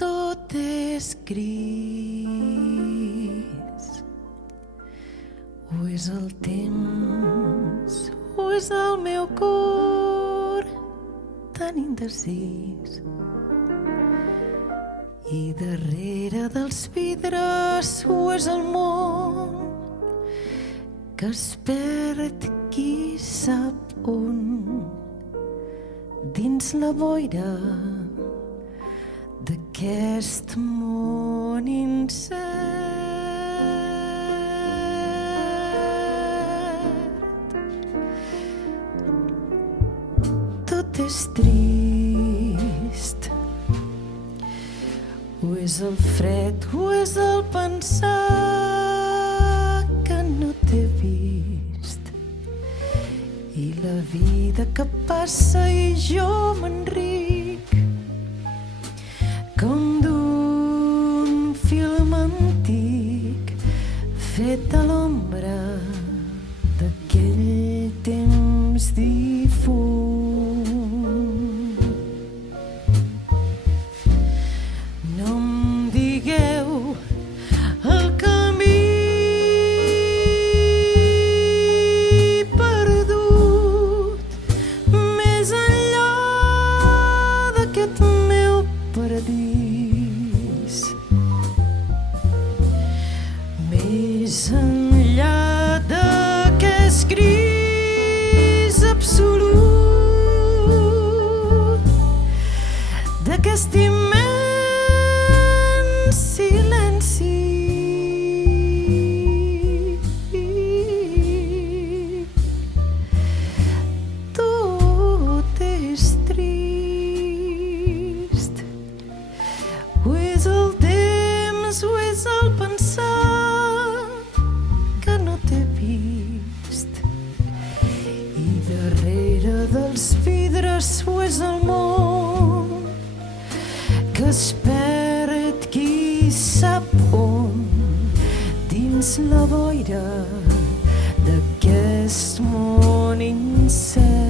Tot és gris, o és el temps, o és el meu cor tan indecís. I darrere dels vidres, o és el món que es perd qui sap on, dins la boira d'aquest món incert. Tot és trist, o és el fred, o és el pensar que no t'he vist, i la vida que passa i jo m'enric com d'un film antic fet a l'ombra d'aquell temps difunt. No em digueu el camí perdut més enllà d'aquest meu paradís, més enllà d'aquest gris absolut, d'aquest immens silenci. Tot és trist, o és el temps, o és el pensar que no t'he vist, i darrere dels vidres, o és el món que es perd qui sap on, dins la boira d'aquest món incert.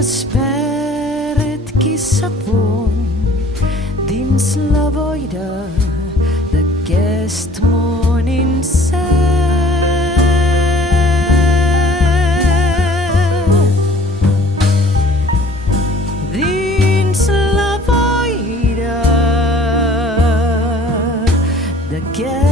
es perd qui sap on dins la boira d'aquest món incert. Dins la boira d'aquest